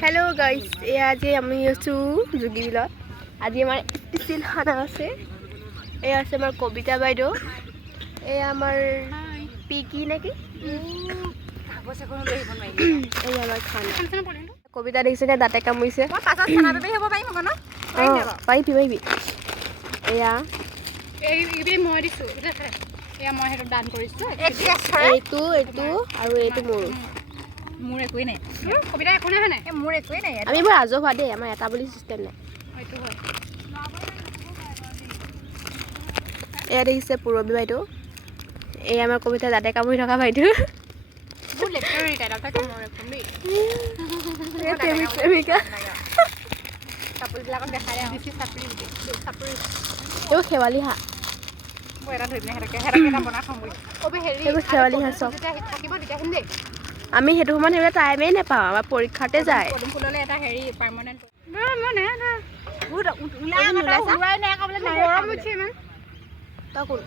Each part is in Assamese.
हेलो गाइस ये आज আমি আছো যোগীবিলত আজি আমাৰ স্পেশাল খানা আছে এই আছে আমাৰ কবিতা বাইদেউ এই আমাৰ পিকি নেকি কাগজ এখন লৈ আহিব নোৱাৰি এই আমাৰ খানা কবিতা দেখিছেনে দাঁতে কামুৰিছে মই পাছত খানা বেবি হ'ব পাৰিম ন পাৰিবি এয়া এই মই দিছো এয়া মই হেটো দান কৰিছো এইটো আৰু এইটো মোৰ একোই নাই কবিতা একো নাই নাই মোৰ একোই নাই আমি বৰ আজোভা দেই আমাৰ এটা বুলি সিস্টেম নাই হয়তো হয় এয়া দেখিছে পুৰবী বাইদেউ এই আমাৰ কবিতা দাঁতে কামুৰি থকা বাইদেউ বহুত লেক্সাৰী টাইপ এটা কামৰে কমি এই প্ৰেমিকা কাপোৰবিলাকত দেখাই দিছি চাপৰি এই খেৱালি হা মই এটা ধৰি হেটাকে এটা বনা খাম বুলি কবি হেৰি এই খেৱালি হা সব থাকিব দিটা হিন্দে আমি হেতু সময়ত হেবে টাইমেই নাপাওঁ আমাৰ পৰীক্ষাতে যায় পদম ফুললে এটা হেৰি পাৰ্মানেন্ট মই না বহুত উলাই নাই কবলে গৰম উঠি মান তা কোন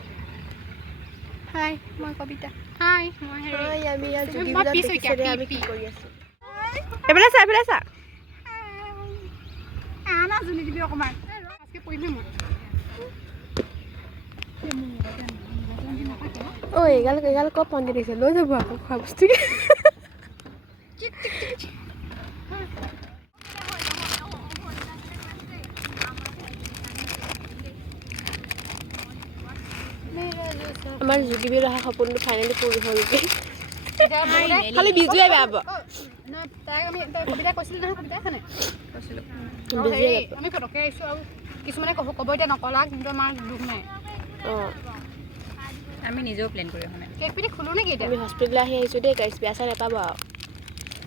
হাই মই কবিতা হাই মই হেৰি হাই আমি ইয়া যোগীবিলত দেখিছে আমি কি কৰি আছো এবেলা চা আনা জুনি দিবি অকমান আজকে পঢ়িবি মই ঐ এগাল কপ পানি দিছে লৈ যাব আকৌ খোৱা বস্তু আমাৰ যোগীবিল অহা সপোনটো ফাইনেলি পূৰ হ'লগে খালি বিজুৱে বেয়া পাব তাই আমি কবিতা কৈছিলো নহয় কবিতা এখনে কৈছিলো আমি পটকে আহিছো আৰু কিছুমানে ক'ব এতিয়া নকলা কিন্তু আমাৰ দুখ নাই আমি নিজেও প্লেন কৰি মানে কেক পিটি খুলো নেকি এতিয়া আমি হস্পিটেল আহি আহিছো দেই গাইছ বেয়া চা নাপাব আৰু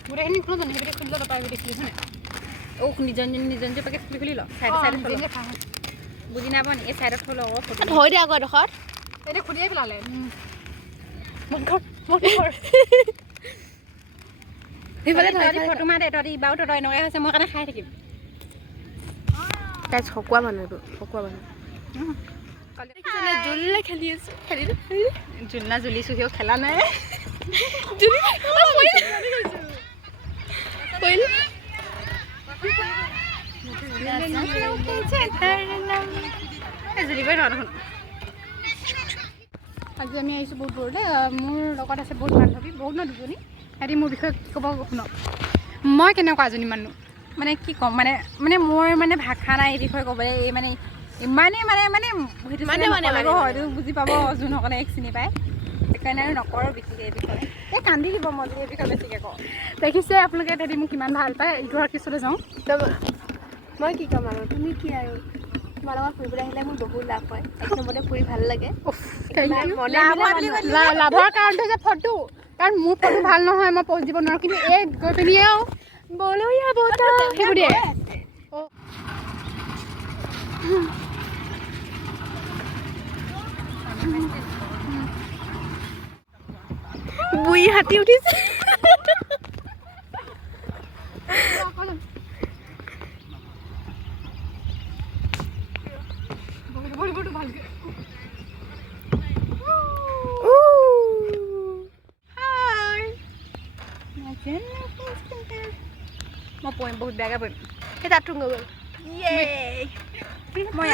গোটেইখিনি খুলো জানো সেইপিটি খুলিলে পাপাই দেখিলি হয়নে নিজন পেকেট খুলি ল চাইডে বুজি নাপাব নি এই চাইডত থ'ল আকৌ ফটো হয় দে আকৌ এডোখৰত এতিয়া খুলিয়ে পেলালে মন কৰ সেইফালে ফটো মাৰ দে তই বাৰু তই এনেকৈ হৈছে মই কাৰণে খাই থাকিম তাই চকুৱা মানুহ জুলনা খেলি আছো জুলনা জুলিছো সিও খেলা নাই জুলিবই নহয় দেখোন আজি আমি আহিছোঁ বহুত দূৰলৈ মোৰ লগত আছে বহুত বান্ধৱী বহুত ন দুজনী সিহঁতি মোৰ বিষয়ে কি ক'ব শুনক মই কেনেকুৱা এজনী মানুহ মানে কি ক'ম মানে মোৰ মানে ভাষা নাই এই বিষয়ে ক'বলৈ এই মানে ইমানেই হয়তো বুজি পাব যোনসকলে এক চিনি পায় সেইকাৰণে আৰু নকৰোঁ বিশেষ এই বিষয়ে এই কান্দি দিব মই যদি এই বিষয়ে বেছিকৈ কওঁ দেখিছে আপোনালোকে তেহেঁতি মোক কিমান ভাল পায় ইঘৰৰ কিছুলৈ যাওঁ মই কি ক'ম আৰু তুমি কি আৰু তোমাৰ লগত ফুৰিবলৈ আহিলে মোৰ বহুত লাভ হয় এক নম্বৰতে ফুৰি ভাল লাগে লাভৰ কাৰণটো যে ফটো কাৰণ মোৰ ফটো ভাল নহয় মই পষ্ট দিব নোৱাৰোঁ কিন্তু এই গৈ পিনিয়েও বলৰীয়া বতা সেইবোৰ দিয়ে বুঢ়ী হাতী উঠিছে মই পঢ়িম বহুত বেয়াকৈ পঢ়িম সেই তাত থৈ গ'ল মই